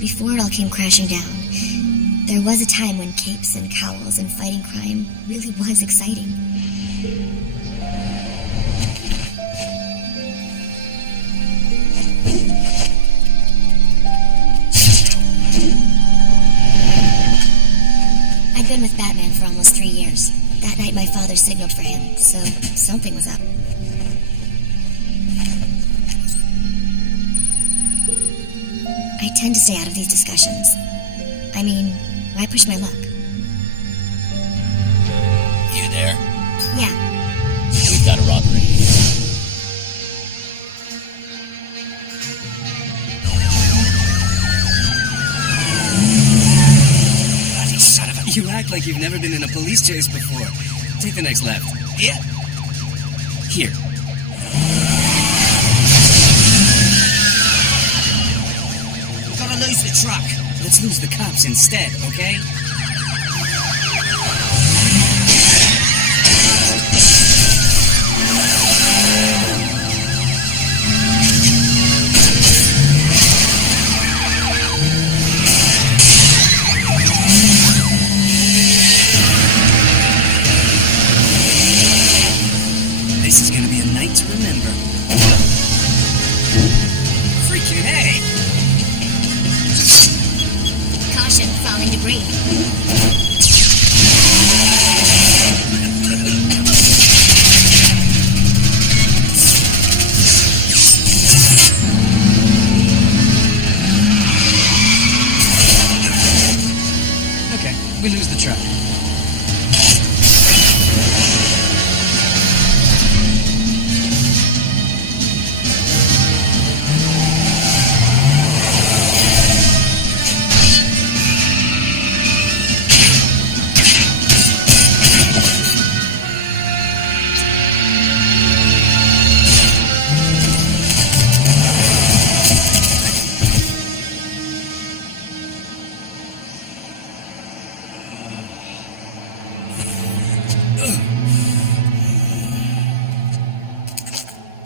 Before it all came crashing down, there was a time when capes and cowls and fighting crime really was exciting. I'd been with Batman for almost 3 years. That night my father signaled for him, so something was up. I tend to stay out of these discussions. I mean, why push my luck? You there? Yeah. We've got a robbery. Bloody son of a... You act like you've never been in a police chase before. Take the next left. Yeah. Here. We're gonna lose the truck. Let's lose the cops instead, okay? This is gonna be a night to remember. Freaking A! Caution, falling debris. Okay, we lose the truck.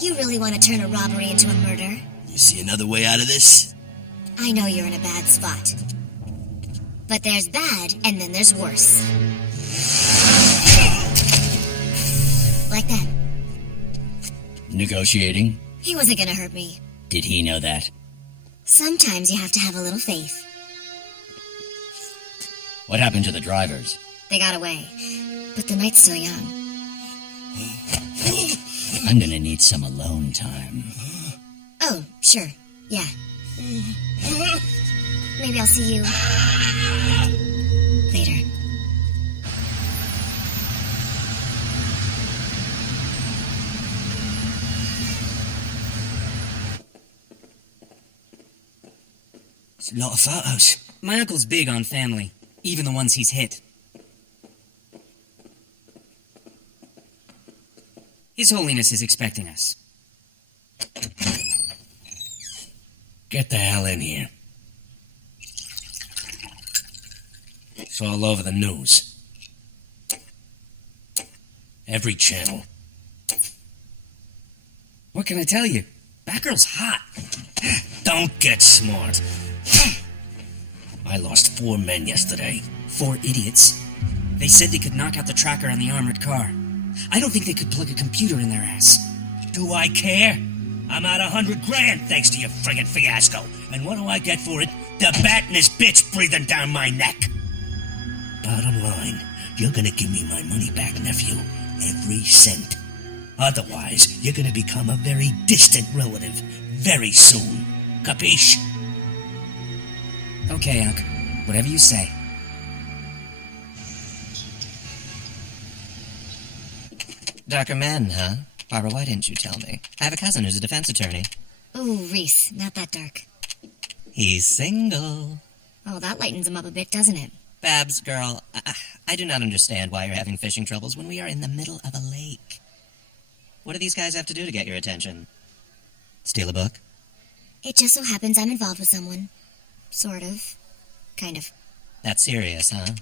You really want to turn a robbery into a murder? You see another way out of this? I know you're in a bad spot. But there's bad, and then there's worse. Like that. Negotiating? He wasn't gonna hurt me. Did he know that? Sometimes you have to have a little faith. What happened to the drivers? They got away. But the night's still young. I'm gonna need some alone time. Oh, sure. Yeah. Maybe I'll see you... later. It's a lot of photos. My uncle's big on family, even the ones he's hit. His Holiness is expecting us. Get the hell in here. It's all over the news. Every channel. What can I tell you? Batgirl's hot. Don't get smart. I lost 4 men yesterday. 4 idiots. They said they could knock out the tracker on the armored car. I don't think they could plug a computer in their ass. Do I care? I'm out $100,000 thanks to your friggin' fiasco. And what do I get for it? The bat and his bitch breathing down my neck. Bottom line, you're gonna give me my money back, nephew. Every cent. Otherwise, you're gonna become a very distant relative very soon. Capiche? Okay, Unc. Whatever you say. Darker men, huh? Barbara, why didn't you tell me? I have a cousin who's a defense attorney. Ooh, Reese, not that dark. He's single. Oh, that lightens him up a bit, doesn't it? Babs, girl, I do not understand why you're having fishing troubles when we are in the middle of a lake. What do these guys have to do to get your attention? Steal a book? It just so happens I'm involved with someone. Sort of. Kind of. That's serious, huh?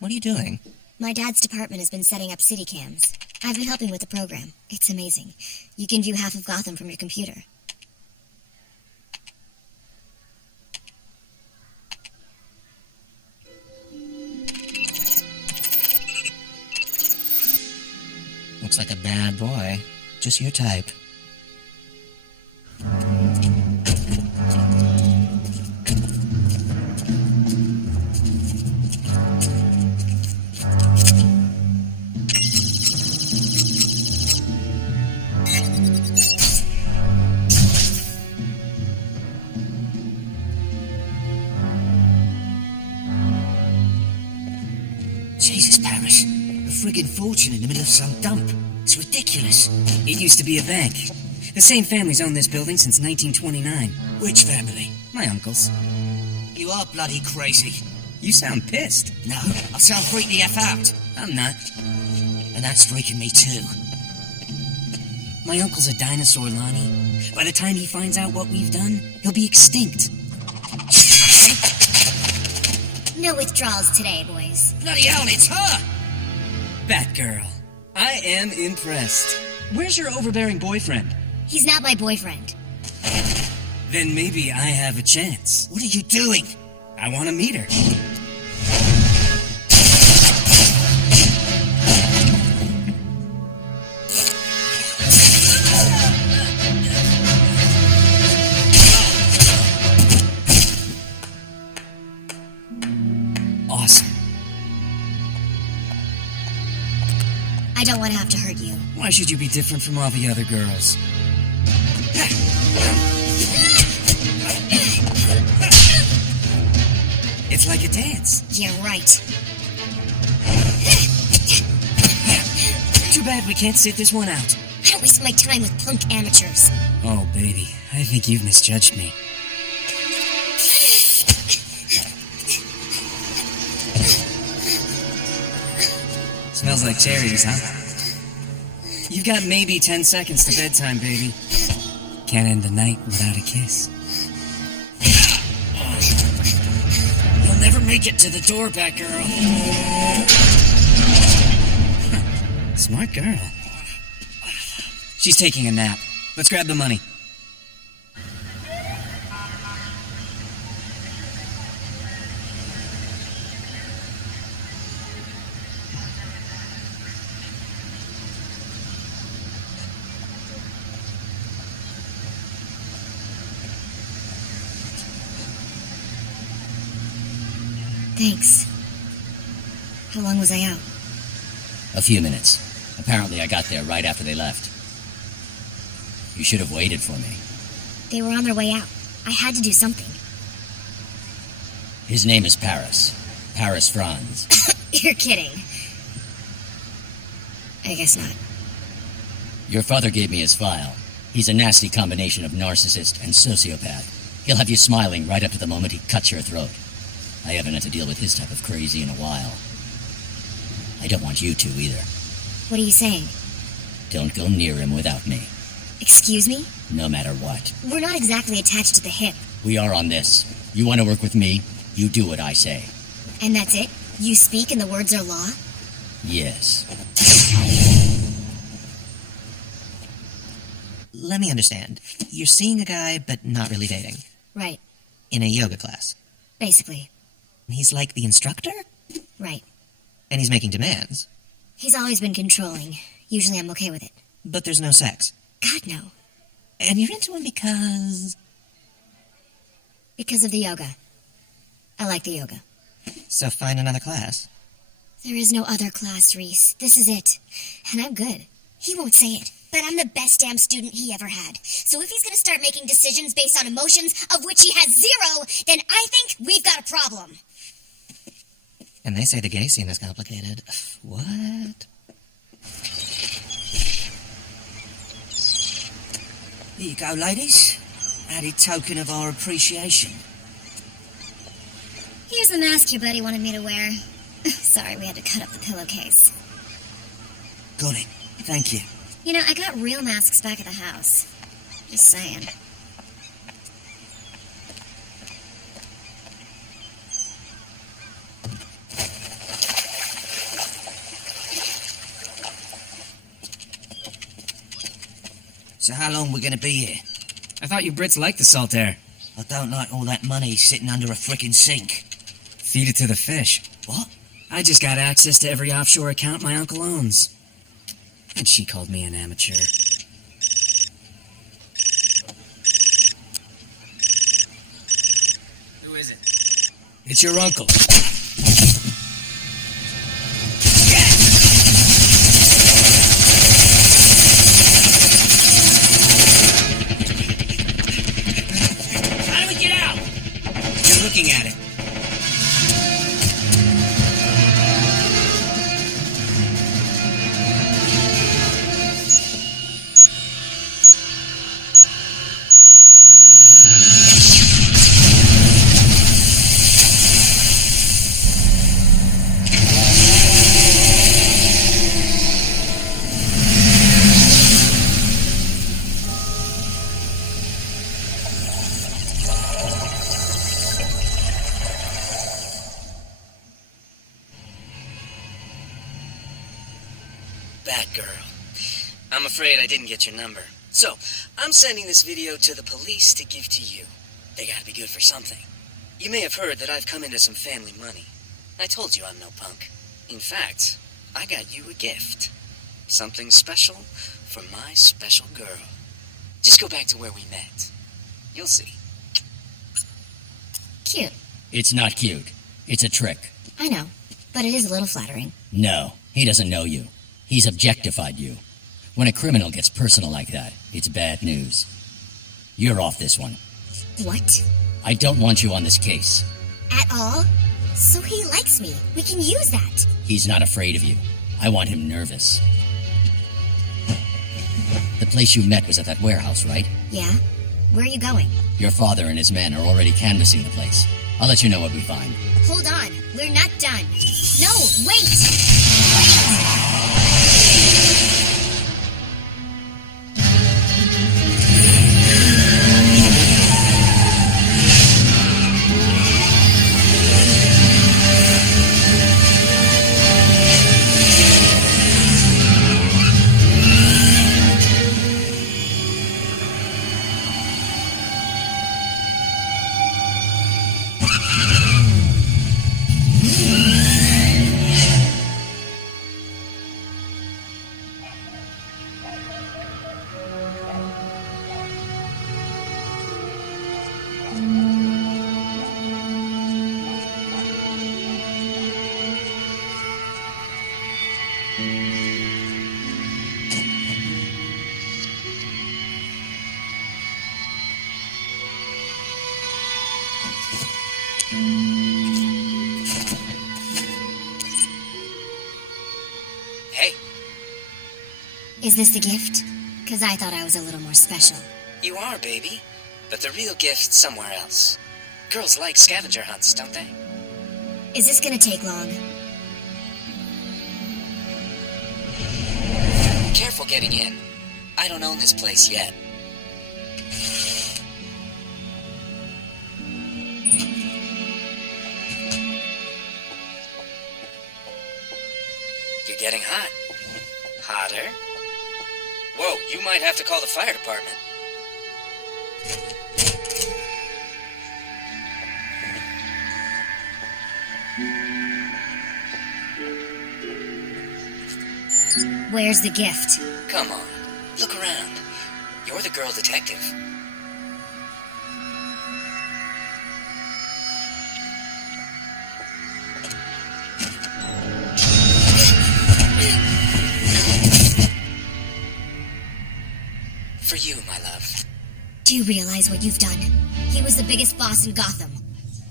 What are you doing? My dad's department has been setting up city cams. I've been helping with the program. It's amazing. You can view half of Gotham from your computer. Looks like a bad boy. Just your type. Jesus, Paris. A friggin' fortune in the middle of some dump. It's ridiculous. It used to be a bank. The same family's owned this building since 1929. Which family? My uncle's. You are bloody crazy. You sound pissed. No, I sound freaked the F out. I'm not. And that's freaking me too. My uncle's a dinosaur, Lonnie. By the time he finds out what we've done, he'll be extinct. No withdrawals today, boys. Bloody hell, it's her! Batgirl. I am impressed. Where's your overbearing boyfriend? He's not my boyfriend. Then maybe I have a chance. What are you doing? I want to meet her. Awesome. I don't want to have to hurt you. Why should you be different from all the other girls? It's like a dance. Yeah, right. Too bad we can't sit this one out. I don't waste my time with punk amateurs. Oh, baby, I think you've misjudged me. Smells like cherries, huh? You've got maybe 10 seconds to bedtime, baby. Can't end the night without a kiss. You'll never make it to the door, Batgirl. Smart girl. She's taking a nap. Let's grab the money. Thanks. How long was I out? A few minutes. Apparently I got there right after they left. You should have waited for me. They were on their way out. I had to do something. His name is Paris. Paris Franz. You're kidding. I guess not. Your father gave me his file. He's a nasty combination of narcissist and sociopath. He'll have you smiling right up to the moment he cuts your throat. I haven't had to deal with his type of crazy in a while. I don't want you to either. What are you saying? Don't go near him without me, Excuse me? no matter what. We're not exactly attached to the hip. We are on this. You want to work with me? You do what I say. And that's it? You speak and the words are law? Yes. Let me understand. You're seeing a guy, but not really dating. Right. In a yoga class. Basically. He's like the instructor? Right. And he's making demands. He's always been controlling. Usually I'm okay with it. But there's no sex. God, no. And you're into him because... Because of the yoga. I like the yoga. So find another class. There is no other class, Reese. This is it. And I'm good. He won't say it, but I'm the best damn student he ever had. So if he's gonna start making decisions based on emotions, of which he has zero, then I think we've got a problem. And they say the gay scene is complicated. What? Here you go, ladies. Added token of our appreciation. Here's the mask your buddy wanted me to wear. Sorry, we had to cut up the pillowcase. Got it. Thank you. You know, I got real masks back at the house. Just saying. So how long we gonna be here? I thought you Brits liked the salt air. I don't like all that money sitting under a frickin' sink. Feed it to the fish. What? I just got access to every offshore account my uncle owns. And she called me an amateur. Who is it? It's your uncle. How do we get out? You're looking at it. Batgirl. I'm afraid I didn't get your number. So, I'm sending this video to the police to give to you. They gotta be good for something. You may have heard that I've come into some family money. I told you I'm no punk. In fact, I got you a gift. Something special for my special girl. Just go back to where we met. You'll see. Cute. It's not cute. It's a trick. I know, but it is a little flattering. No, he doesn't know you. He's objectified you. When a criminal gets personal like that, it's bad news. You're off this one. What? I don't want you on this case. At all? So he likes me. We can use that. He's not afraid of you. I want him nervous. The place you met was at that warehouse, right? Yeah? Where are you going? Your father and his men are already canvassing the place. I'll let you know what we find. Hold on. We're not done. No, wait! Hey, Is this the gift? Because I thought I was a little more special. you are, baby. But the real gift's somewhere else. Girls like scavenger hunts, don't they? Is this gonna take long? Careful getting in. I don't own this place yet. You're getting hot. Hotter? Whoa, you might have to call the fire department. Where's the gift? Come on, look around. You're the girl detective. For you, my love. Do you realize what you've done? He was the biggest boss in Gotham.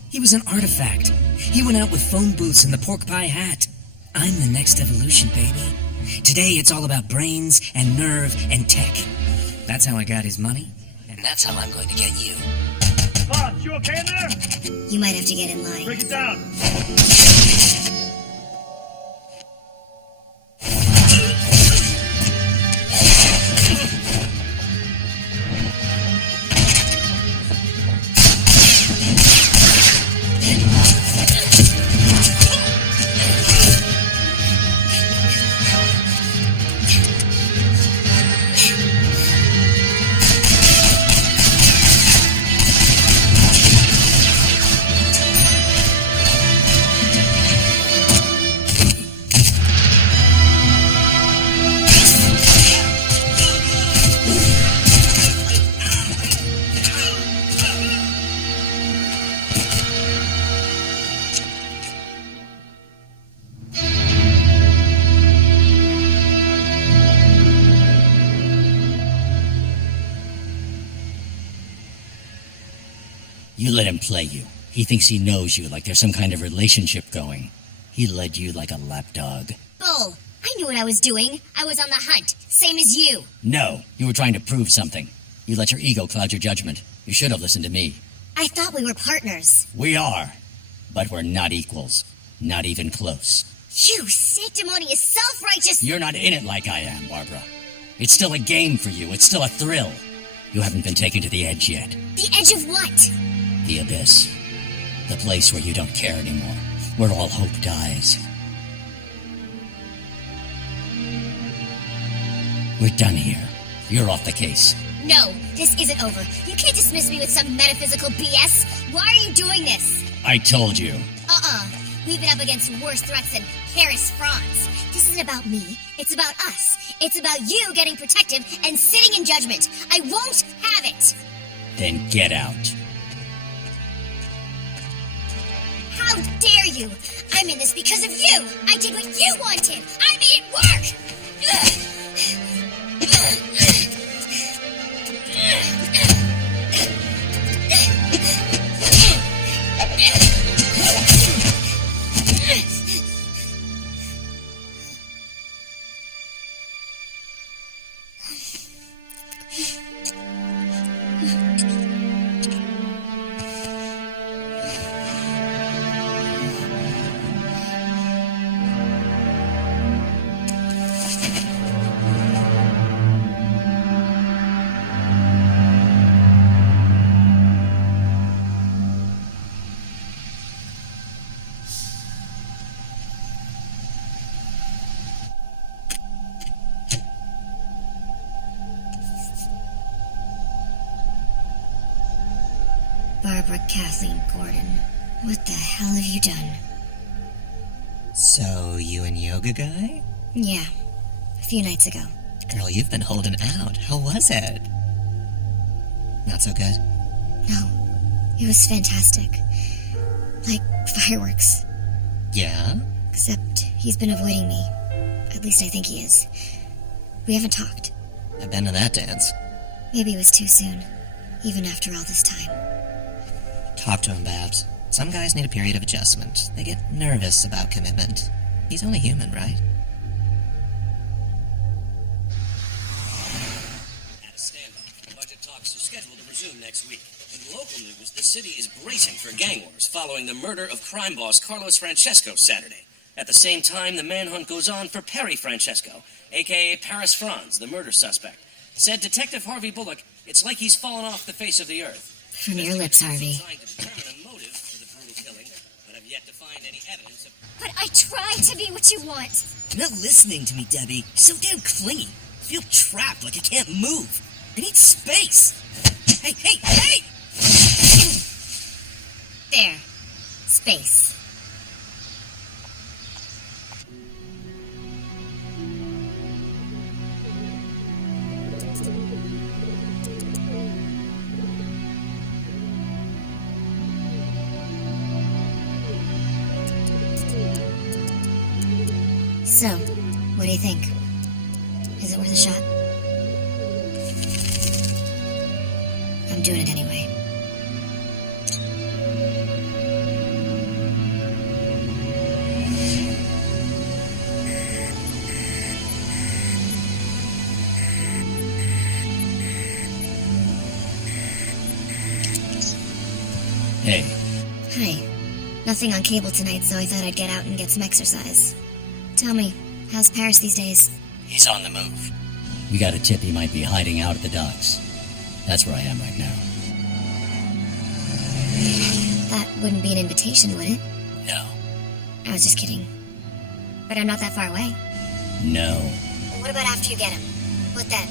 He was an artifact. He went out with phone booths and the pork pie hat. I'm the next evolution, baby. Today it's all about brains and nerve and tech. That's how I got his money. And that's how I'm going to get you. Boss, you okay in there? You might have to get in line. Break it down. him play you. He thinks he knows you, like there's some kind of relationship going. He led you like a lapdog. Bull, I knew what I was doing. I was on the hunt, same as you. No, you were trying to prove something. You let your ego cloud your judgment. You should have listened to me. I thought we were partners. We are, but we're not equals. Not even close. You sanctimonious, self-righteous... You're not in it like I am, Barbara. It's still a game for you. It's still a thrill. You haven't been taken to the edge yet. The edge of what? The abyss. The place where you don't care anymore. Where all hope dies. We're done here. You're off the case. No, this isn't over. You can't dismiss me with some metaphysical BS. Why are you doing this? I told you. We've been up against worse threats than Paris, France. This isn't about me. It's about us. It's about you getting protective and sitting in judgment. I won't have it. Then get out. How dare you? I'm in this because of you. I did what you wanted. I made it work. Barbara Kathleen Gordon, what the hell have you done? So, you and Yoga Guy? Yeah, a few nights ago. Girl, you've been holding out. How was it? Not so good? No, it was fantastic. Like fireworks. Yeah? Except he's been avoiding me. At least I think he is. We haven't talked. I've been to that dance. Maybe it was too soon, even after all this time. Talk to him, Babs. Some guys need a period of adjustment. They get nervous about commitment. He's only human, right? At a standoff, budget talks are scheduled to resume next week. In local news, the city is bracing for gang wars following the murder of crime boss Carlos Francesco Saturday. At the same time, the manhunt goes on for Perry Francesco, a.k.a. Paris Franz, the murder suspect. Said Detective Harvey Bullock, it's like he's fallen off the face of the earth. From your lips, Harvey. Trying to determine a motive for the brutal killing, but have yet to find any evidence of... But I tried to be what you want. You're not listening to me, Debbie. You're so damn clingy. I feel trapped, like I can't move. I need space. Hey, hey, hey! There. Space. So, what do you think? Is it worth a shot? I'm doing it anyway. Hey, Hi. Nothing on cable tonight, so I thought I'd get out and get some exercise. Tell me, how's Paris these days? he's on the move. We got a tip he might be hiding out at the docks. That's where I am right now. That wouldn't be an invitation, would it? No. I was just kidding. But I'm not that far away. No. What about after you get him? What then?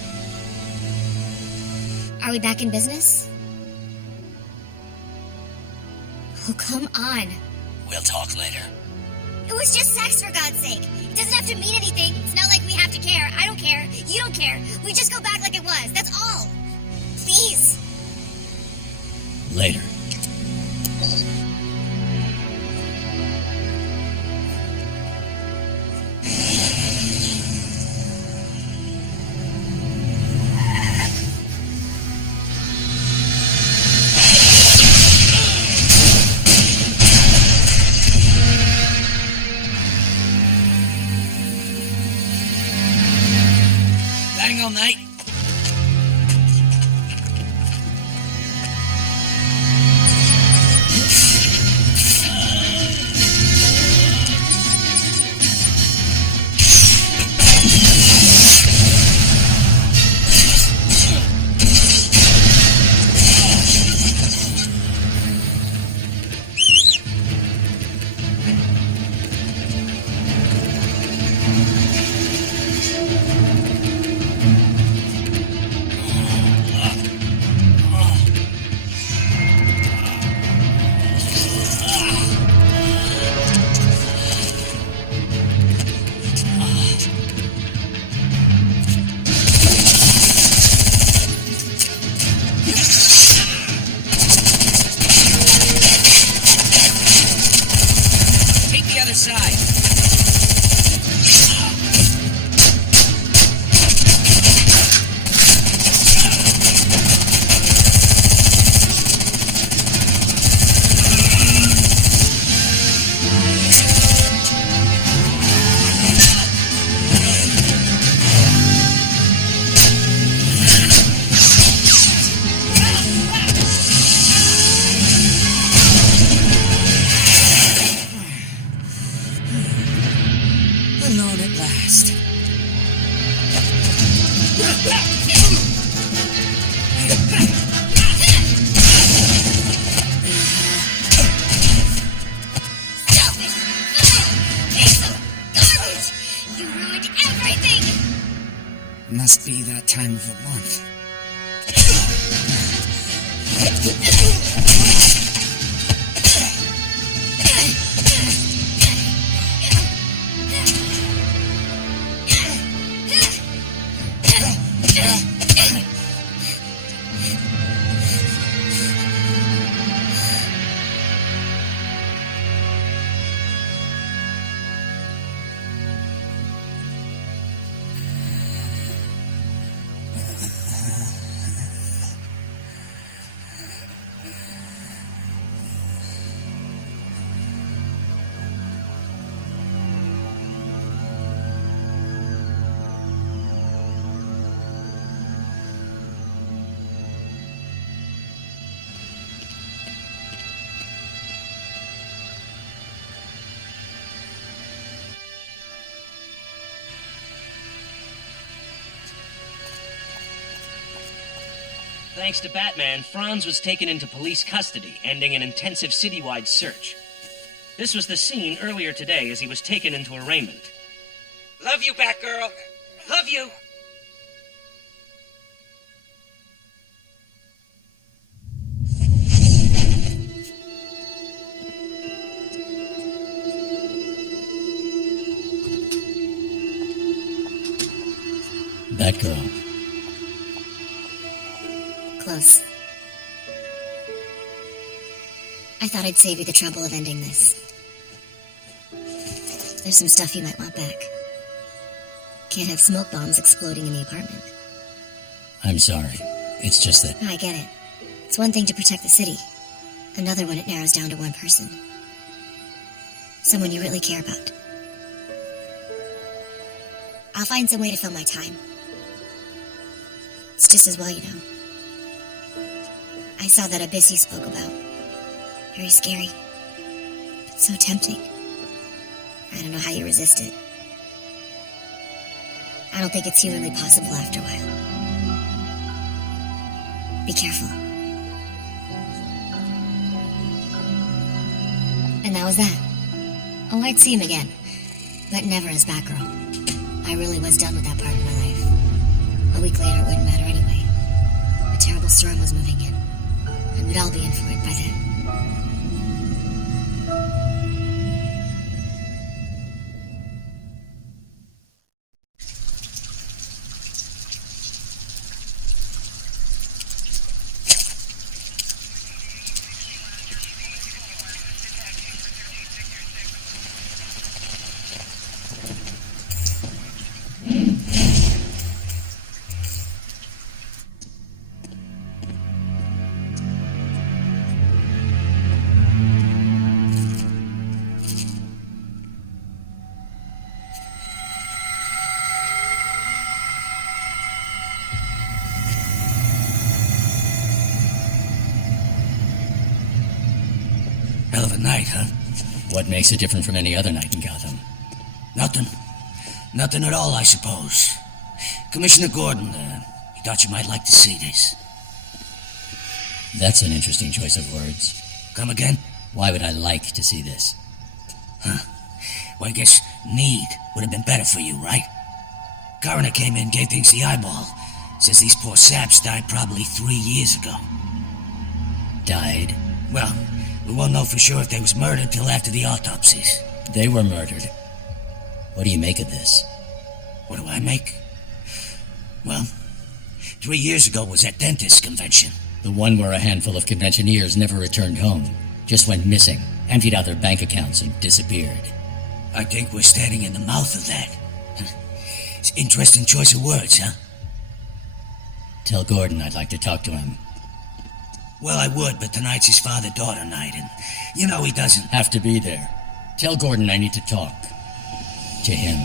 Are we back in business? Oh, come on. We'll talk later. It was just sex, for God's sake. It doesn't have to mean anything. It's not like we have to care. I don't care. You don't care. We just go back like it was. That's all. Please. Later. all night. Take the other side. Alone at last. Selfish! Piece of garbage! You ruined everything! Must be that time of the month. Thanks to Batman, Franz was taken into police custody, ending an intensive citywide search. This was the scene earlier today as he was taken into arraignment. Love you, Batgirl. Love you. Batgirl. Close. I thought I'd save you the trouble of ending this. There's some stuff you might want back. Can't have smoke bombs exploding in the apartment. I'm sorry. It's just that... I get it. It's one thing to protect the city. Another when it narrows down to one person. Someone you really care about. I'll find some way to fill my time. It's just as well you know. I saw that abyss you spoke about. Very scary. But so tempting. I don't know how you resist it. I don't think it's humanly possible after a while. Be careful. And that was that. Oh, I'd see him again. But never as Batgirl. I really was done with that part of my life. A week later, it wouldn't matter anyway. A terrible storm was moving in. And we'd all be in for it by then. What makes it different from any other night in Gotham? Nothing. Nothing at all, I suppose. Commissioner Gordon, he thought you might like to see this. That's an interesting choice of words. Come again? Why would I like to see this? Huh. Well, I guess need would have been better for you, right? Coroner came in, gave things the eyeball. Says these poor saps died probably 3 years ago. Died? Well, we won't know for sure if they was murdered till after the autopsies. They were murdered. What do you make of this? What do I make? Well, 3 years ago was that dentist convention. The one where a handful of conventioneers never returned home, just went missing, emptied out their bank accounts, and disappeared. I think we're standing in the mouth of that. It's an interesting choice of words, huh? Tell Gordon I'd like to talk to him. Well, I would, but tonight's his father-daughter night, and you know he doesn't have to be there. Tell Gordon I need to talk to him.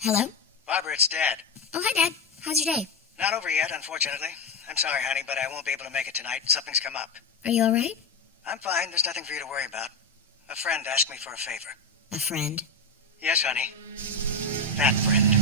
Hello? Barbara, it's Dad. Oh, hi, Dad. How's your day? Not over yet, unfortunately. I'm sorry, honey, but I won't be able to make it tonight. Something's come up. Are you all right? I'm fine. There's nothing for you to worry about. A friend asked me for a favor. A friend? Yes, honey. That friend.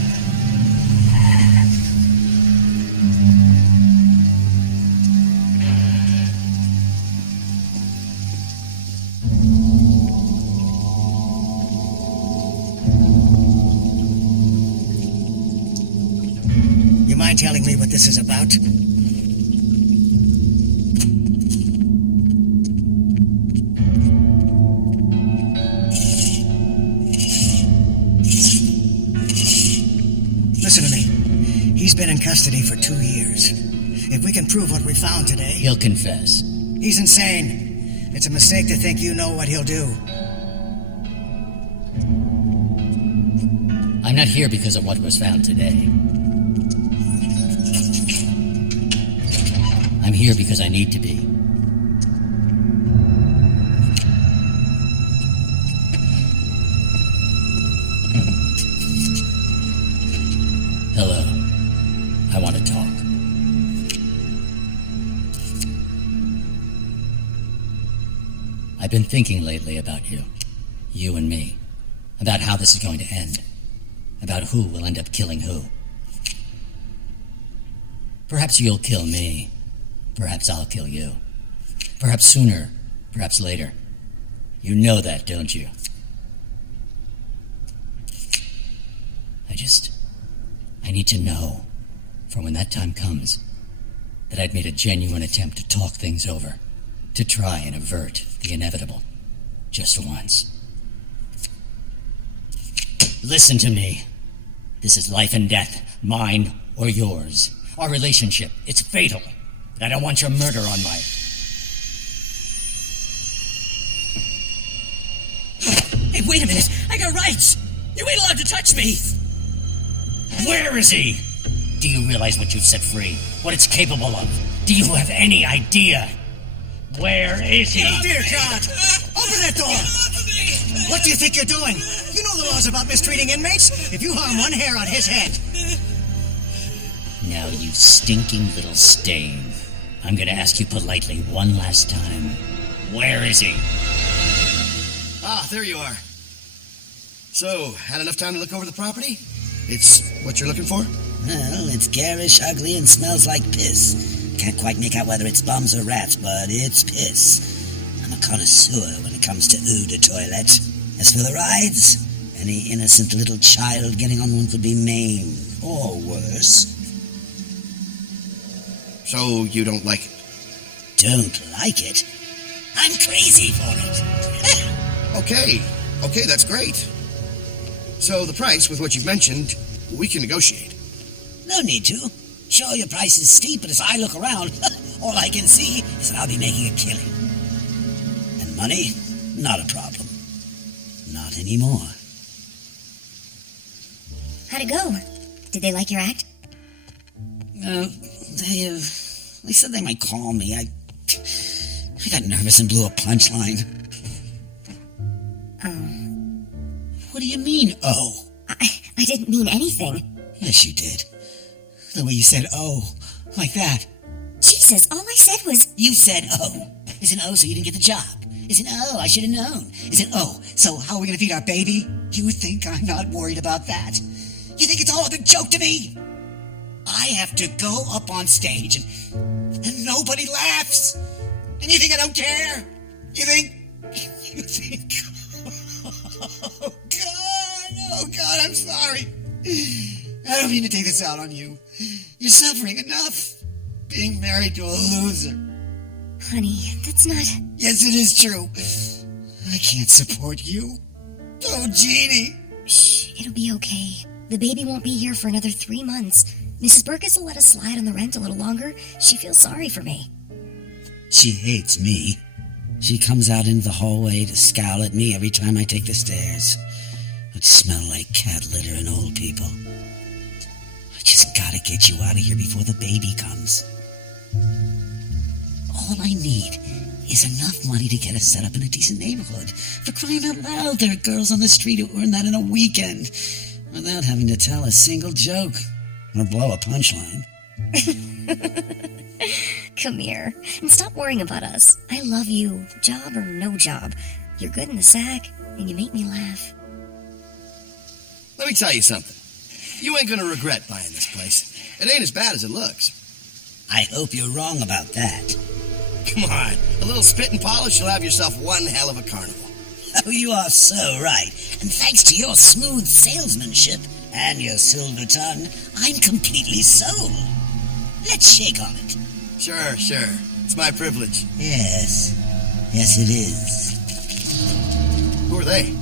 You mind telling me what this is about? Listen to me. He's been in custody for 2 years. If we can prove what we found today... He'll confess. He's insane. It's a mistake to think you know what he'll do. I'm not here because of what was found today. I'm here because I need to be. Hello. I want to talk. I've been thinking lately about you. You and me. About how this is going to end. About who will end up killing who. Perhaps you'll kill me. Perhaps I'll kill you. Perhaps sooner. Perhaps later. You know that, don't you? I need to know, for when that time comes, that I'd made a genuine attempt to talk things over, to try and avert the inevitable, just once. Listen to me. This is life and death, mine or yours. Our relationship, it's fatal. But I don't want your murder on my... Hey, wait a minute! I got rights! You ain't allowed to touch me! Where is he? Do you realize what you've set free? What it's capable of? Do you have any idea? Where is he? Oh, dear God! Open that door! What do you think you're doing? You know the laws about mistreating inmates. If you harm one hair on his head... Now, you stinking little stain. I'm gonna ask you politely one last time. Where is he? Ah, there you are. So, had enough time to look over the property? It's what you're looking for? Well, it's garish, ugly, and smells like piss. Can't quite make out whether it's bums or rats, but it's piss. I'm a connoisseur when it comes to eau de toilette. As for the rides, any innocent little child getting on one could be maimed, or worse. So, you don't like it? Don't like it? I'm crazy for it. Okay, that's great. So the price, with what you've mentioned, we can negotiate. No need to. Sure, your price is steep, but as I look around, all I can see is that I'll be making a killing. And money? Not a problem. Not anymore. How'd it go? Did they like your act? They said they might call me. I got nervous and blew a punchline. What do you mean, oh? I didn't mean anything. Yes, you did. The way you said, oh, like that. Jesus, all I said was... You said, oh. Is an oh so you didn't get the job? Is an oh, I should have known. Is an oh, so how are we going to feed our baby? You think I'm not worried about that? You think it's all a big joke to me? I have to go up on stage and nobody laughs. And you think I don't care? You think... Oh, God, I'm sorry. I don't mean to take this out on you. You're suffering enough being married to a loser. Honey, that's not... Yes, it is true. I can't support you. Oh, Jeannie. Shh, it'll be okay. The baby won't be here for another 3 months. Mrs. Burgess will let us slide on the rent a little longer. She feels sorry for me. She hates me. She comes out into the hallway to scowl at me every time I take the stairs. It smells like cat litter and old people. I just gotta get you out of here before the baby comes. All I need is enough money to get us set up in a decent neighborhood. For crying out loud, there are girls on the street who earn that in a weekend without having to tell a single joke or blow a punchline. Come here, and stop worrying about us. I love you, job or no job. You're good in the sack, and you make me laugh. Let me tell you something. You ain't gonna regret buying this place. It ain't as bad as it looks. I hope you're wrong about that. Come on, a little spit and polish, you'll have yourself one hell of a carnival. Oh, you are so right. And thanks to your smooth salesmanship and your silver tongue, I'm completely sold. Let's shake on it. Sure. It's my privilege. Yes, it is. Who are they?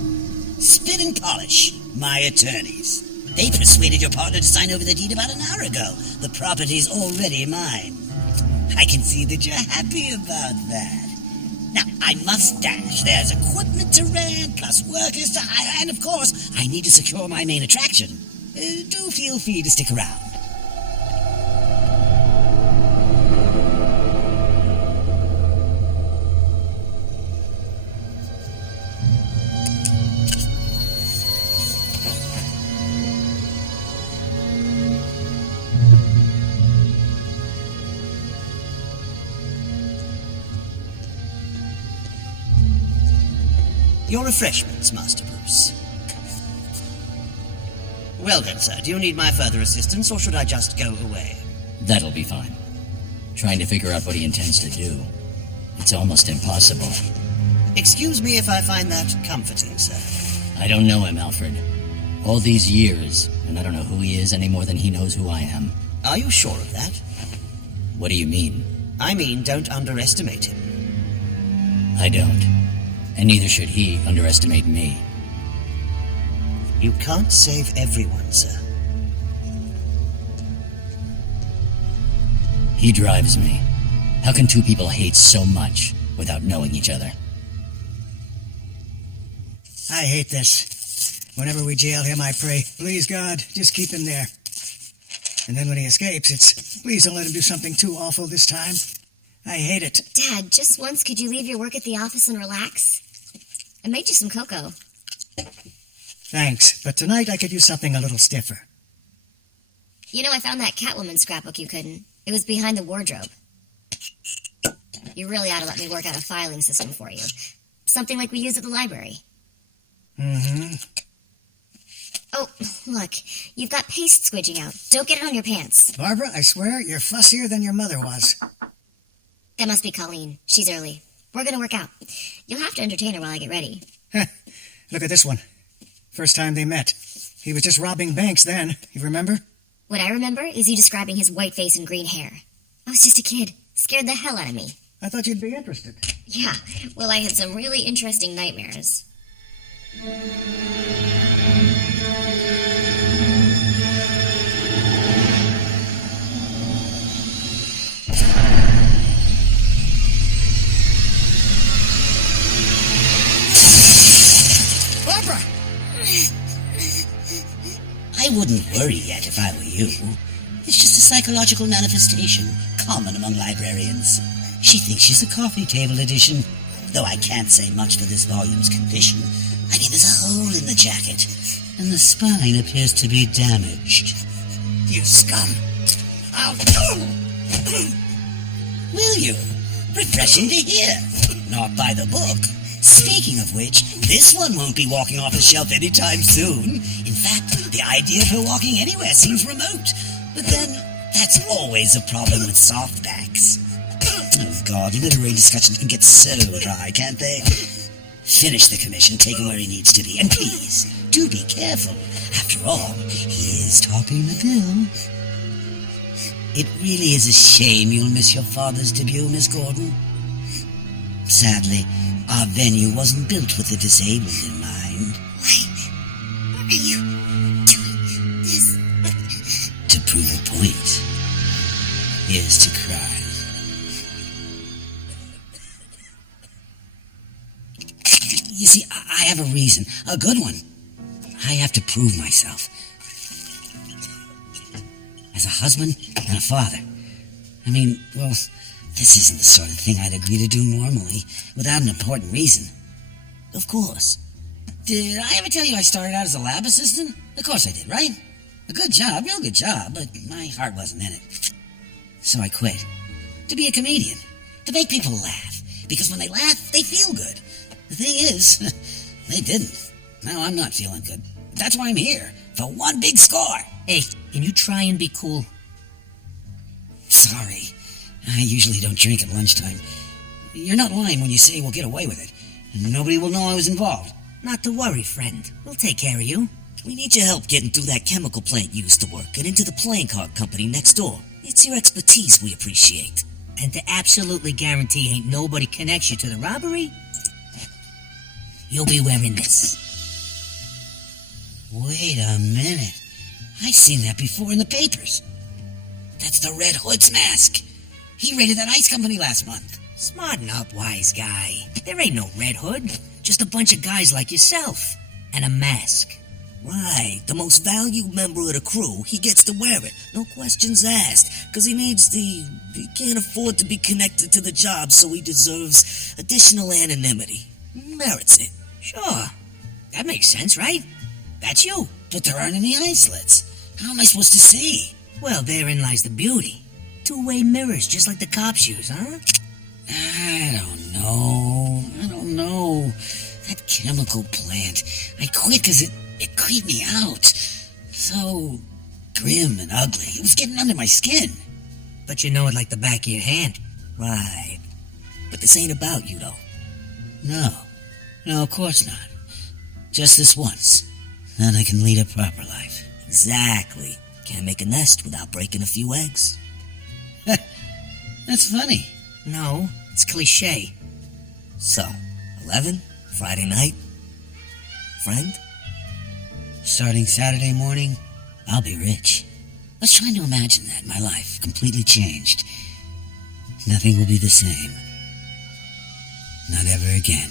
Spit and Polish, my attorneys. They persuaded your partner to sign over the deed about an hour ago. The property's already mine. I can see that you're happy about that. Now, I must dash. There's equipment to rent, plus workers to hire, and of course, I need to secure my main attraction. Do feel free to stick around. Your refreshments, Master Bruce. Well then, sir, do you need my further assistance, or should I just go away? That'll be fine. Trying to figure out what he intends to do. It's almost impossible. Excuse me if I find that comforting, sir. I don't know him, Alfred. All these years, and I don't know who he is any more than he knows who I am. Are you sure of that? What do you mean? I mean, don't underestimate him. I don't. And neither should he underestimate me. You can't save everyone, sir. He drives me. How can two people hate so much without knowing each other? I hate this. Whenever we jail him, I pray, please, God, just keep him there. And then when he escapes, it's, please don't let him do something too awful this time. I hate it. Dad, just once could you leave your work at the office and relax? I made you some cocoa. Thanks, but tonight I could use something a little stiffer. You know, I found that Catwoman scrapbook you couldn't. It was behind the wardrobe. You really ought to let me work out a filing system for you. Something like we use at the library. Mm-hmm. Oh, look, you've got paste squidging out. Don't get it on your pants. Barbara, I swear, you're fussier than your mother was. That must be Colleen. She's early. We're gonna work out. You'll have to entertain her while I get ready. Look at this one. First time they met. He was just robbing banks then. You remember? What I remember is you describing his white face and green hair. I was just a kid. Scared the hell out of me. I thought you'd be interested. Yeah, well, I had some really interesting nightmares. worry yet if I were you. It's just a psychological manifestation, common among librarians. She thinks she's a coffee table edition, though I can't say much for this volume's condition. I mean, there's a hole in the jacket, and the spine appears to be damaged. You scum! I'll... Will you? Refreshing to hear. Not by the book. Speaking of which, this one won't be walking off the shelf anytime soon. In fact, the idea of her walking anywhere seems remote. But then, that's always a problem with softbacks. Oh God, literary discussions can get so dry, can't they? Finish the commission, take him where he needs to be. And please, do be careful. After all, he is topping the bill. It really is a shame you'll miss your father's debut, Miss Gordon. Sadly, our venue wasn't built with the disabled in mind. Why are you doing this? To prove a point. Here's to cry. You see, I have a reason. A good one. I have to prove myself. As a husband and a father. I mean, well, this isn't the sort of thing I'd agree to do normally, without an important reason. Of course. Did I ever tell you I started out as a lab assistant? Of course I did, right? A good job, real good job, but my heart wasn't in it. So I quit. To be a comedian. To make people laugh. Because when they laugh, they feel good. The thing is, they didn't. Now I'm not feeling good. That's why I'm here. For one big score. Hey, can you try and be cool? Sorry. I usually don't drink at lunchtime. You're not lying when you say we'll get away with it. Nobody will know I was involved. Not to worry, friend. We'll take care of you. We need your help getting through that chemical plant you used to work and into the playing card company next door. It's your expertise we appreciate. And to absolutely guarantee ain't nobody connects you to the robbery, you'll be wearing this. Wait a minute. I've seen that before in the papers. That's the Red Hood's mask. He raided that ice company last month. Smarten up, wise guy. There ain't no Red Hood. Just a bunch of guys like yourself. And a mask. Right, the most valued member of the crew, he gets to wear it. No questions asked, because he can't afford to be connected to the job, so he deserves additional anonymity. Merits it. Sure. That makes sense, right? That's you. But there aren't any eye slits. How am I supposed to see? Well, therein lies the beauty. Two-way mirrors, just like the cops use, huh? I don't know. That chemical plant. I quit because it creeped me out. So grim and ugly. It was getting under my skin. But you know it like the back of your hand. Right. But this ain't about you, though. No, of course not. Just this once. Then I can lead a proper life. Exactly. Can't make a nest without breaking a few eggs. That's funny. No, it's cliche. So, 11, Friday night. Friend? Starting Saturday morning, I'll be rich. I was trying to imagine that, my life completely changed. Nothing will be the same. Not ever again.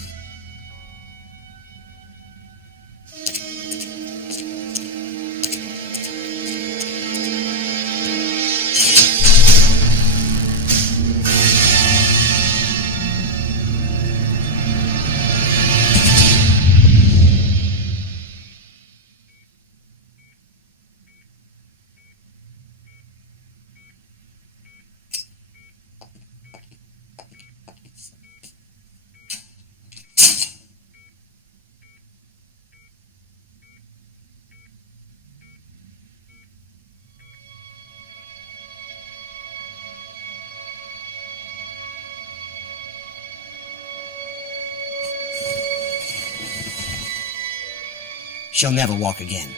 She'll never walk again.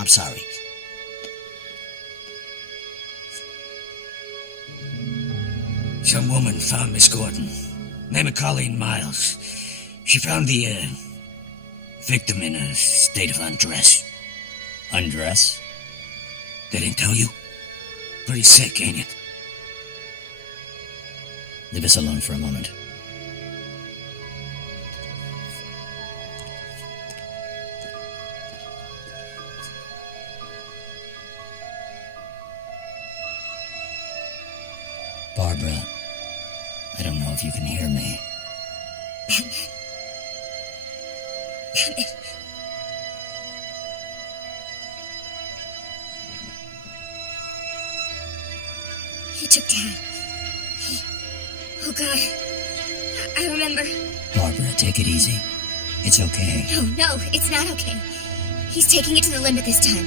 I'm sorry. Some woman found Miss Gordon. Name of Colleen Miles. She found the, victim in a state of undress. Undress? They didn't tell you? Pretty sick, ain't it? Leave us alone for a moment. Barbara, I don't know if you can hear me. Batman. He took Dad. Oh, God. I remember. Barbara, take it easy. It's okay. No, it's not okay. He's taking it to the limit this time.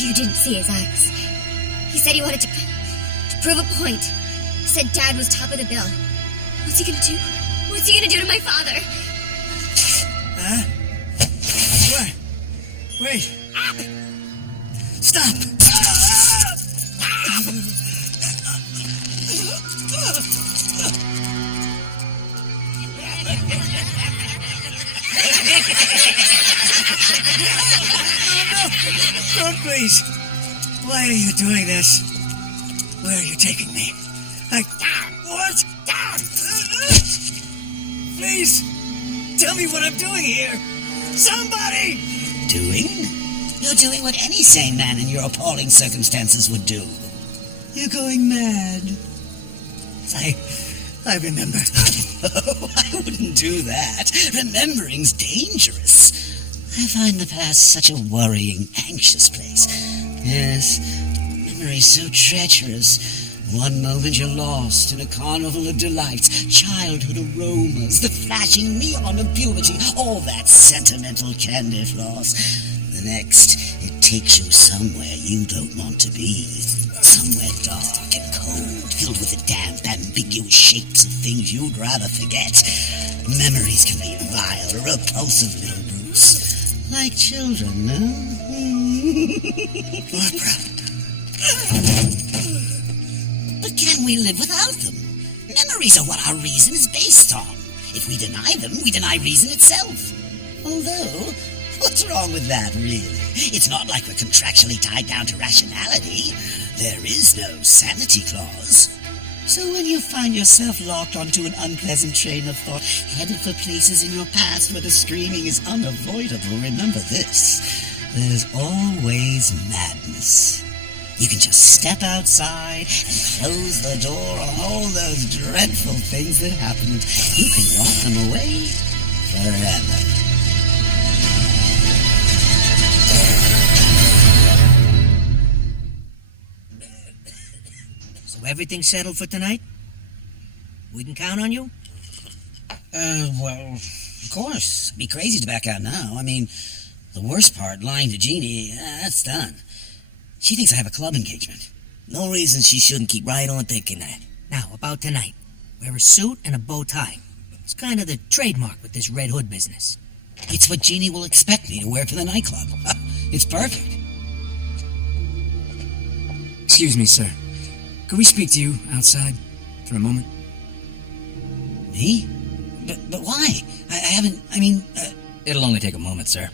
You didn't see his eyes. He said he wanted to prove a point. He said Dad was top of the bill. What's he gonna do? What's he gonna do to my father? Huh? What? Wait. Stop! No, please. Why are you doing this? Where are you taking me? What? Please, tell me what I'm doing here. Somebody! Doing? You're doing what any sane man in your appalling circumstances would do. You're going mad. I remember. Oh, I wouldn't do that. Remembering's dangerous. I find the past such a worrying, anxious place. Yes, memory's so treacherous. One moment you're lost in a carnival of delights, childhood aromas, the flashing neon of puberty, all that sentimental candy floss. The next, it takes you somewhere you don't want to be. Somewhere dark and cold, filled with the damp, ambiguous shapes of things you'd rather forget. Memories can be vile, repulsive little brutes. Like children, no? Barbara. But can we live without them? Memories are what our reason is based on. If we deny them, we deny reason itself. Although, what's wrong with that, really? It's not like we're contractually tied down to rationality. There is no sanity clause. So when you find yourself locked onto an unpleasant train of thought, headed for places in your past where the screaming is unavoidable, remember this. There's always madness. You can just step outside and close the door on all those dreadful things that happened. You can lock them away forever. So everything's settled for tonight? We can count on you? Well, of course. It'd be crazy to back out now. I mean, the worst part, lying to Jeannie, that's done. She thinks I have a club engagement. No reason she shouldn't keep right on thinking that. Now, about tonight. Wear a suit and a bow tie. It's kind of the trademark with this Red Hood business. It's what Jeannie will expect me to wear for the nightclub. It's perfect. Excuse me, sir. Could we speak to you outside for a moment? Me? But why? I haven't, It'll only take a moment, sir.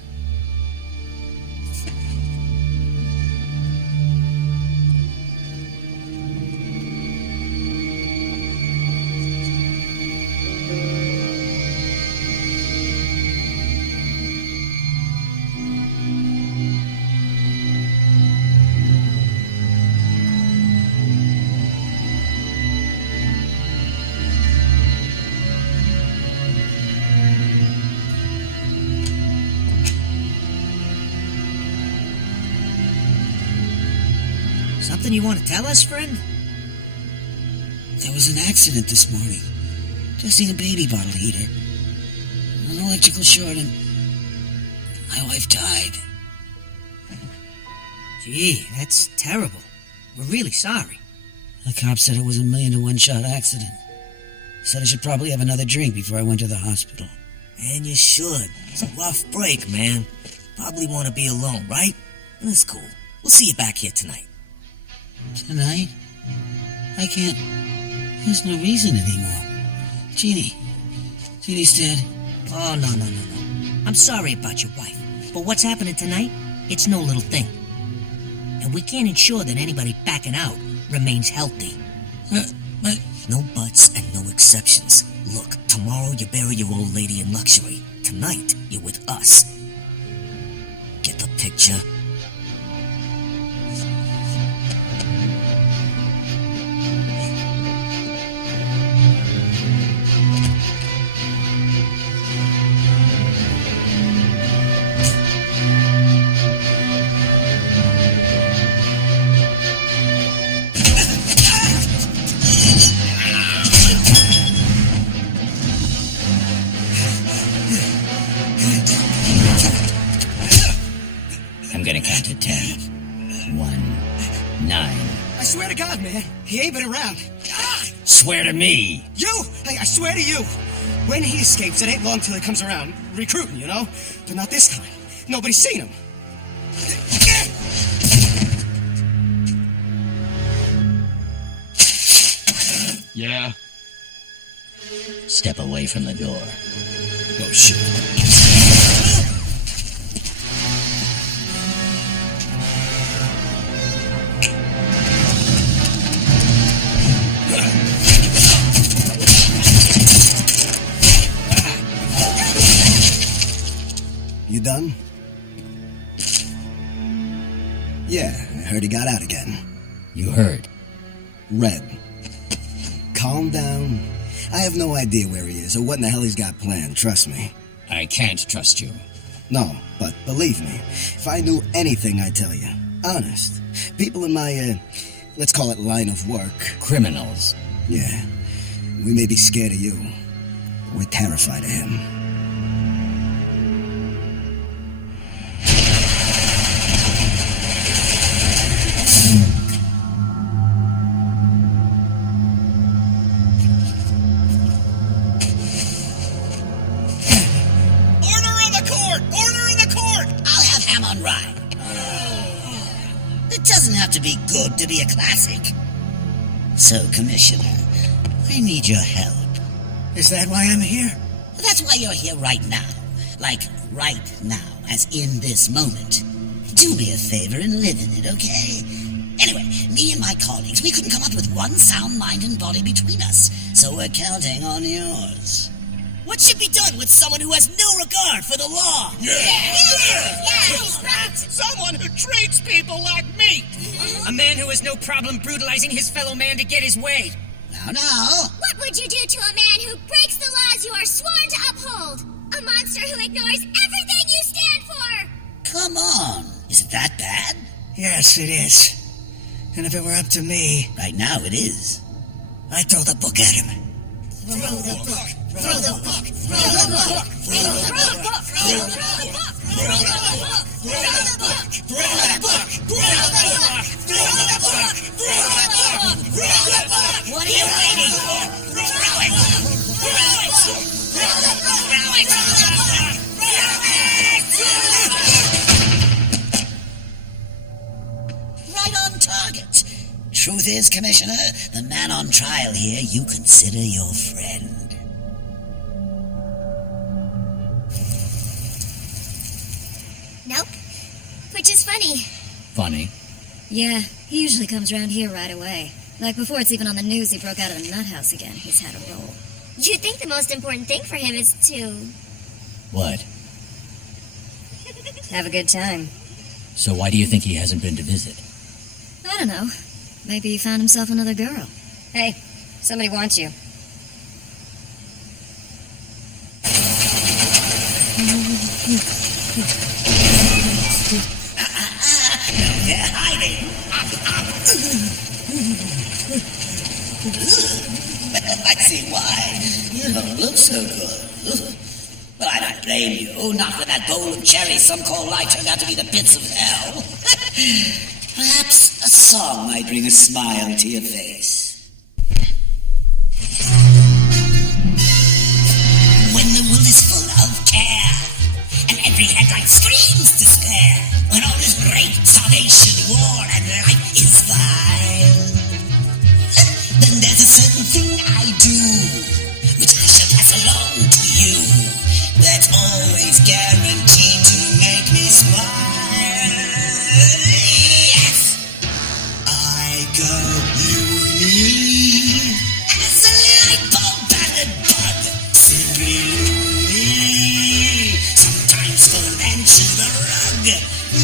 Something you want to tell us, friend? There was an accident this morning. Testing a baby bottle heater. An electrical short and my wife died. Gee, that's terrible. We're really sorry. The cop said it was a 1,000,000-to-1 shot accident. Said I should probably have another drink before I went to the hospital. And you should. It's a rough break, man. Probably want to be alone, right? That's cool. We'll see you back here tonight. Tonight? I can't. There's no reason anymore. Jeannie's dead. Oh, no. I'm sorry about your wife. But what's happening tonight, it's no little thing. And we can't ensure that anybody backing out remains healthy. But no buts and no exceptions. Look, tomorrow you bury your old lady in luxury. Tonight, you're with us. Get the picture? swear to God, man, he ain't been around. Swear to me. You! Hey, I swear to you. When he escapes, it ain't long till he comes around. Recruiting, you know? But not this time. Nobody's seen him. Yeah. Step away from the door. Oh, shit. You done? Yeah, I heard he got out again. You heard. Red. Calm down. I have no idea where he is or what in the hell he's got planned, trust me. I can't trust you. No, but believe me, if I knew anything, I'd tell you. Honest. People in my, let's call it line of work. Criminals. Yeah. We may be scared of you. We're terrified of him. To be good to be a classic. So, Commissioner, I need your help. Is that why I'm here? That's why you're here right now. Like, right now, as in this moment. Do me a favor and live in it, okay? Anyway, me and my colleagues, we couldn't come up with one sound mind and body between us, so we're counting on yours. What should be done with someone who has no regard for the law? He's right. Someone who treats people like meat. A man who has no problem brutalizing his fellow man to get his way. Now. What would you do to a man who breaks the laws you are sworn to uphold? A monster who ignores everything you stand for! Come on. Is it that bad? Yes, it is. And if it were up to me... Right now it is. I'd throw the book at him. Throw the book! Throw the book! Throw the book! Throw the book! Throw the book! Throw the book! Throw the book! Throw the book! Throw the book! Throw the book! Throw the book! What are you waiting for? Throw it! Throw it! Throw the book! Throw it! Right on target. Truth is, Commissioner, the man on trial here you consider your friend. Nope. Which is funny. Funny. Yeah, he usually comes around here right away. Like before it's even on the news he broke out of the nut house again. He's had a roll. You'd think the most important thing for him is to... What? Have a good time. So why do you think he hasn't been to visit? I don't know. Maybe he found himself another girl. Hey, somebody wants you. They're hiding. I see why. You don't look so good. But I don't blame you. Not when that bowl of cherries some call life turned out to be the pits of hell. Perhaps a song might bring a smile to your face. When the world is full of care, and every headline screams despair, when all is rape, starvation, war, and life is vile, then there's a certain thing I do, which I shall pass along to you, that's always guaranteed to make me smile. Yes! I go loony as a light bulb battered bug. Silly loony, sometimes full and chew the rug.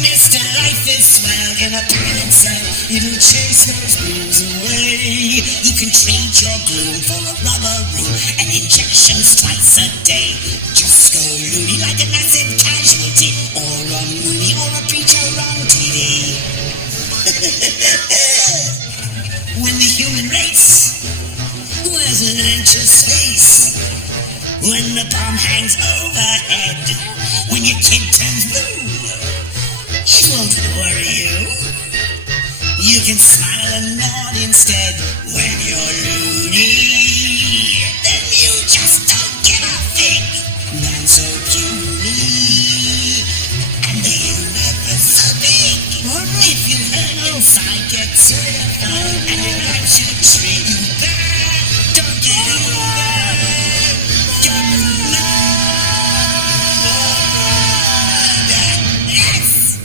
Mr. Life is swell in a pilot cell. It'll chase those blues away. You can trade your gloom for a rubber room and injections twice a day. Just go loony like a massive casualty, or a Mooney or a preacher on TV. When the human race wears an anxious face, when the bomb hangs overhead, when your kid turns blue, it won't worry you. You can smile and nod instead when you're loony. Then you just don't give a fig. Man so puny, and the universe so big. If you hurt inside, get certified, and your life should treat you bad. Don't get over. Don't love. Yes.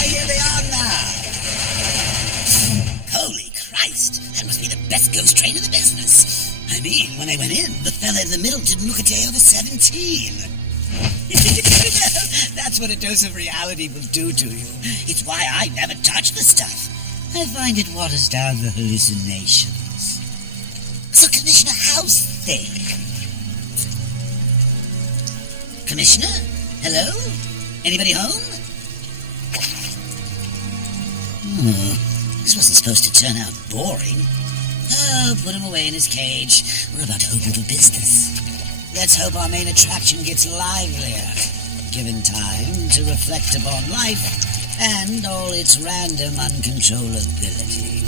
Here they are now. Holy Christ, that must be the best ghost train in the business. I mean, when I went in, the fella in the middle didn't look a day over 17. That's what a dose of reality will do to you. It's why I never touch the stuff. I find it waters down the hallucinations. So, Commissioner, how's things? Commissioner? Hello? Anybody home? This wasn't supposed to turn out boring. Oh, put him away in his cage. We're about to open for business. Let's hope our main attraction gets livelier, given time to reflect upon life and all its random uncontrollability.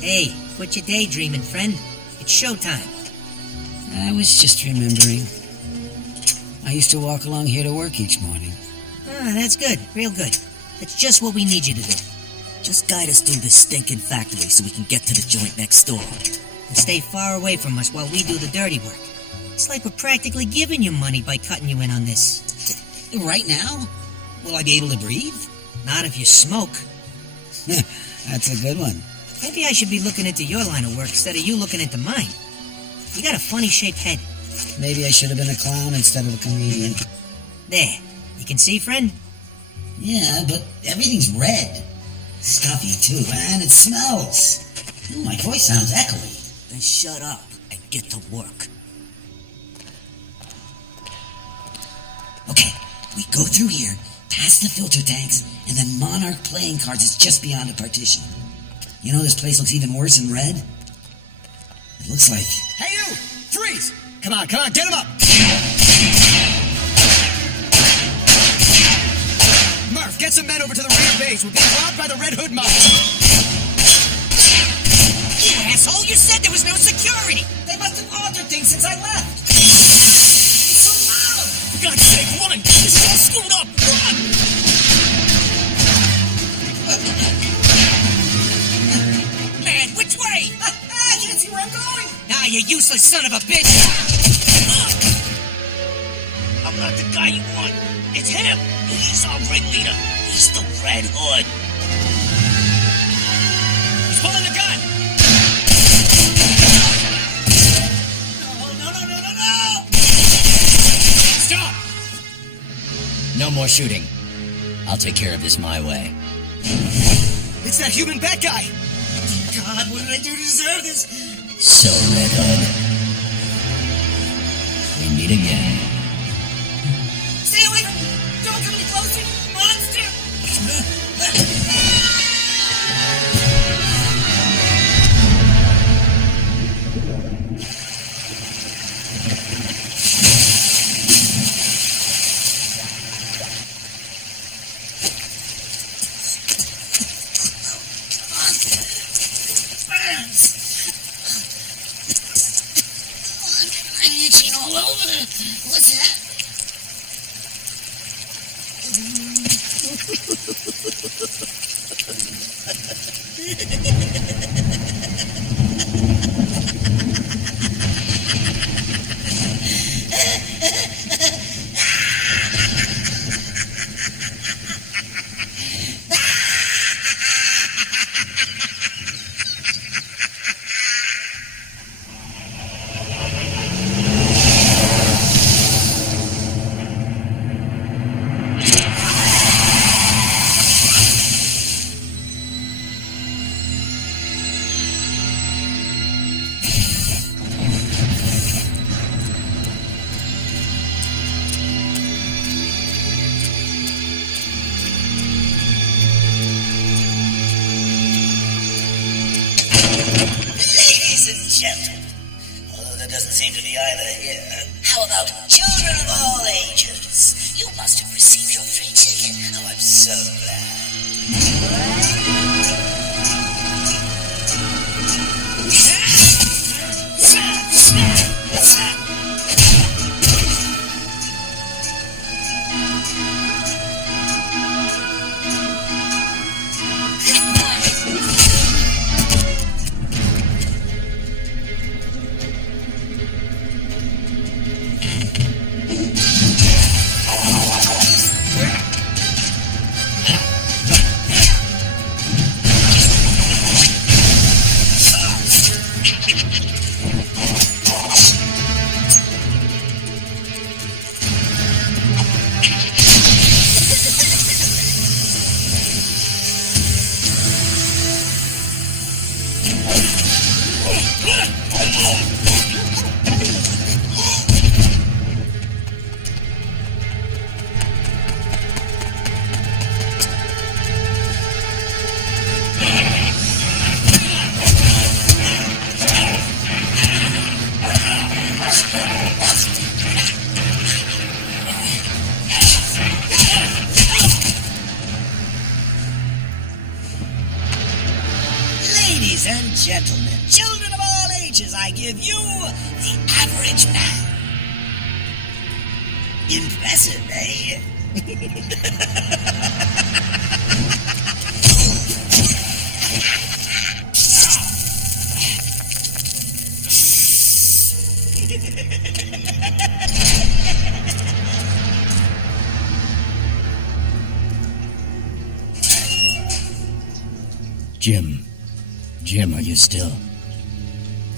Hey, quit your daydreaming, friend. It's showtime. I was just remembering. I used to walk along here to work each morning. Ah, that's good. Real good. That's just what we need you to do. Just guide us through this stinking factory so we can get to the joint next door. And stay far away from us while we do the dirty work. It's like we're practically giving you money by cutting you in on this. Right now? Will I be able to breathe? Not if you smoke. That's a good one. Maybe I should be looking into your line of work instead of you looking into mine. You got a funny shaped head. Maybe I should have been a clown instead of a comedian. There. You can see, friend? Yeah, but everything's red. Stuffy, too, and it smells. Ooh, my voice sounds echoey. Then shut up and get to work. Okay, we go through here, past the filter tanks, and then Monarch playing cards is just beyond a partition. You know this place looks even worse in red? It looks like... Hey, you! Freeze! Come on, get him up! Murph, get some men over to the rear base. We're being robbed by the Red Hood mob. You asshole! You said there was no security! They must have altered things since I left. So loud! For God's sake, run! This is all screwed up! Run! Man, which way? I can't see where I'm going. Ah, you useless son of a bitch! I'm not the guy you want. It's him. He's our ringleader. He's the Red Hood. He's pulling the gun! No! Stop! No more shooting. I'll take care of this my way. It's that human bat guy. God, what did I do to deserve this? So, Red Hood. We meet again. Stay away from me! Don't come any closer! Monster! I'm itching all over. What's that? gentlemen. Although there doesn't seem to be either here. How about children of all ages? You must have received your free ticket. Oh, I'm so glad. Ladies and gentlemen, children of all ages, I give you the average man. Impressive, eh? Jim. Jim, are you still?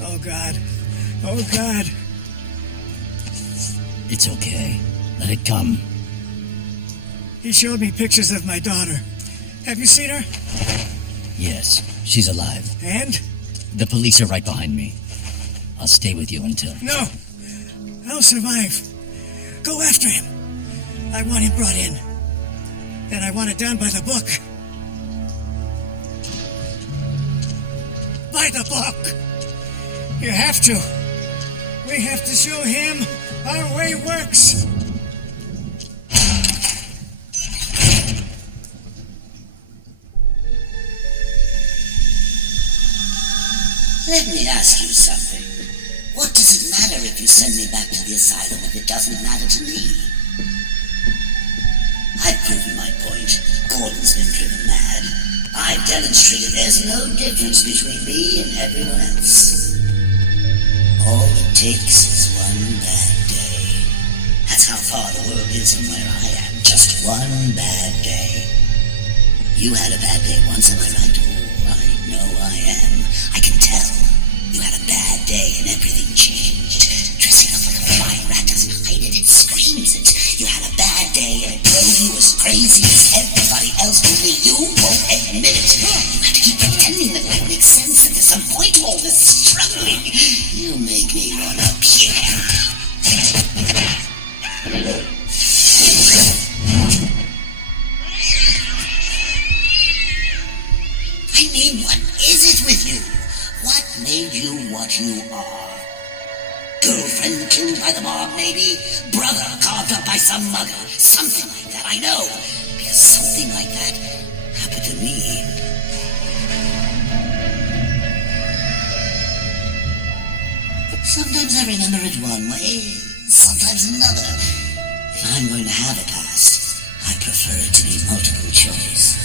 Oh, God. Oh, God. It's okay. Let it come. He showed me pictures of my daughter. Have you seen her? Yes, she's alive. And? The police are right behind me. I'll stay with you until... No. I'll survive. Go after him. I want him brought in. And I want it done by the book. By the book. You have to. We have to show him our way works. Let me ask you something. What does it matter if you send me back to the asylum if it doesn't matter to me? I've proven my point. Gordon's been driven mad. I've demonstrated there's no difference between me and everyone else. All it takes is one bad day. That's how far the world is from where I am. Just one bad day. You had a bad day once, am I right? Oh, I know I am. I can tell. You had a bad day and everything changed. Dressing up like a flying rat doesn't hide it, it screams it. You had a bad day and it drove you as crazy as everybody else, only you won't admit it. You have to keep pretending that life makes sense, and there's some point to all this struggling. You make me want to puke. I mean, what is it with you? What made you what you are? Girlfriend killed by the mob, maybe? Brother carved up by some mugger? Something like that, I know. Because something like that happened to me. Sometimes I remember it one way, sometimes another. If I'm going to have a past, I prefer it to be multiple choice.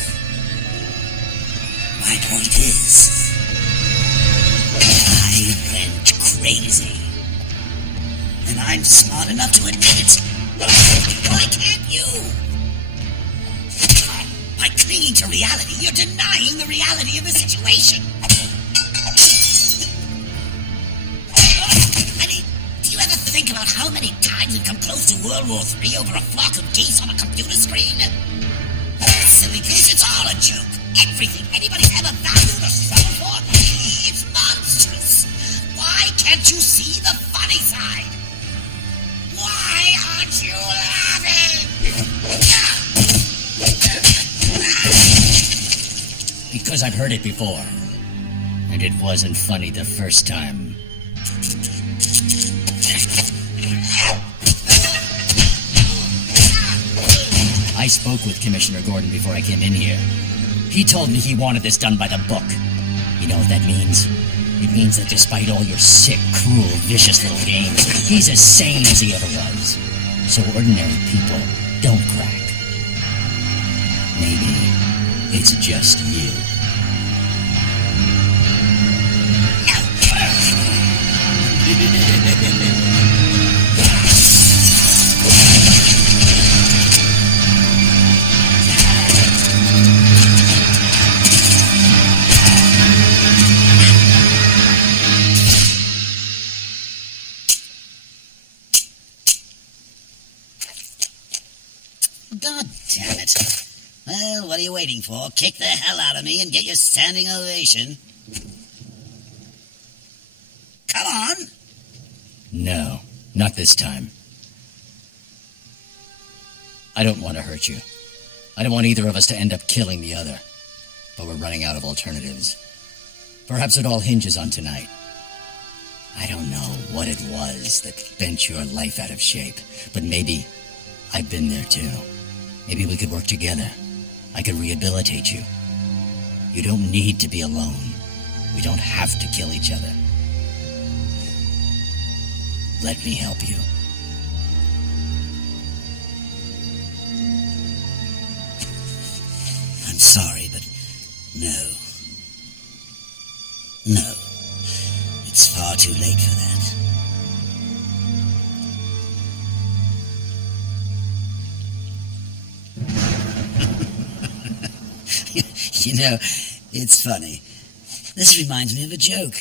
My point is, I went crazy. And I'm smart enough to admit it. Why can't you? By clinging to reality, you're denying the reality of the situation. I mean, do you ever think about how many times we've come close to World War III over a flock of geese on a computer screen? Silly goose, it's all a joke. Everything anybody's ever valued or struggled for, it's monstrous. Why can't you see the funny side? Why aren't you laughing? Because I've heard it before. And it wasn't funny the first time. spoke with Commissioner Gordon before I came in here. He told me he wanted this done by the book. You know what that means? It means that despite all your sick, cruel, vicious little games, he's as sane as he ever was. So ordinary people don't crack. Maybe it's just you. God damn it. Well, what are you waiting for? Kick the hell out of me and get your standing ovation. Come on! No, not this time. I don't want to hurt you. I don't want either of us to end up killing the other. But we're running out of alternatives. Perhaps it all hinges on tonight. I don't know what it was that bent your life out of shape, but maybe I've been there too. Maybe we could work together. I could rehabilitate you. You don't need to be alone. We don't have to kill each other. Let me help you. I'm sorry, but no. No. It's far too late for that. You know, it's funny. This reminds me of a joke.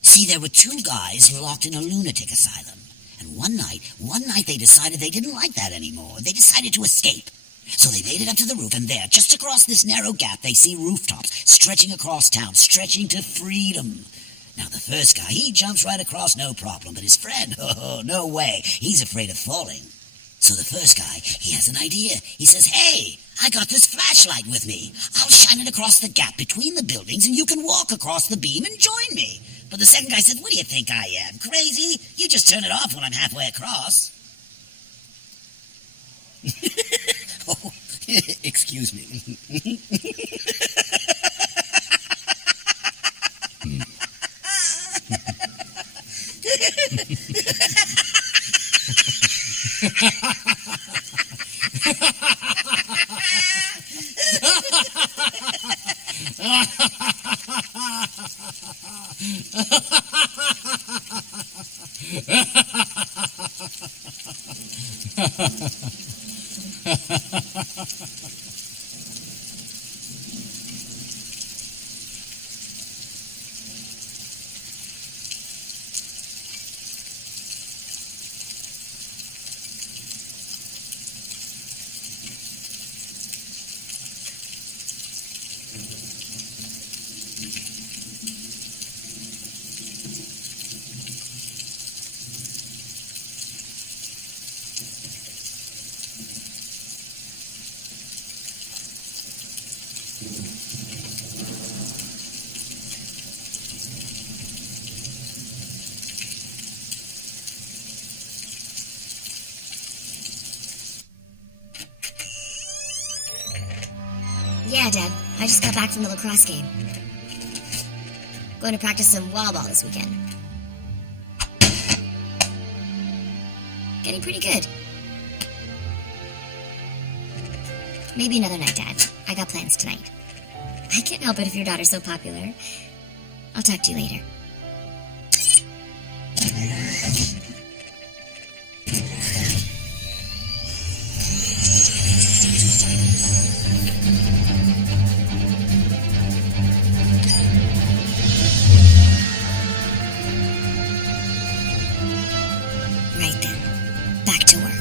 See, there were two guys locked in a lunatic asylum. And one night they decided they didn't like that anymore. They decided to escape. So they made it up to the roof, and there, just across this narrow gap, they see rooftops stretching across town, stretching to freedom. Now, the first guy, he jumps right across, no problem. But his friend, oh, no way. He's afraid of falling. So the first guy, he has an idea. He says, hey, I got this flashlight with me. I'll shine it across the gap between the buildings, and you can walk across the beam and join me. But the second guy said, what do you think I am, crazy? You just turn it off when I'm halfway across. Oh, excuse me. Yeah, Dad. I just got back from the lacrosse game. Going to practice some wall ball this weekend. Getting pretty good. Maybe another night, Dad. I got plans tonight. I can't help it if your daughter's so popular. I'll talk to you later. Right then. Back to work.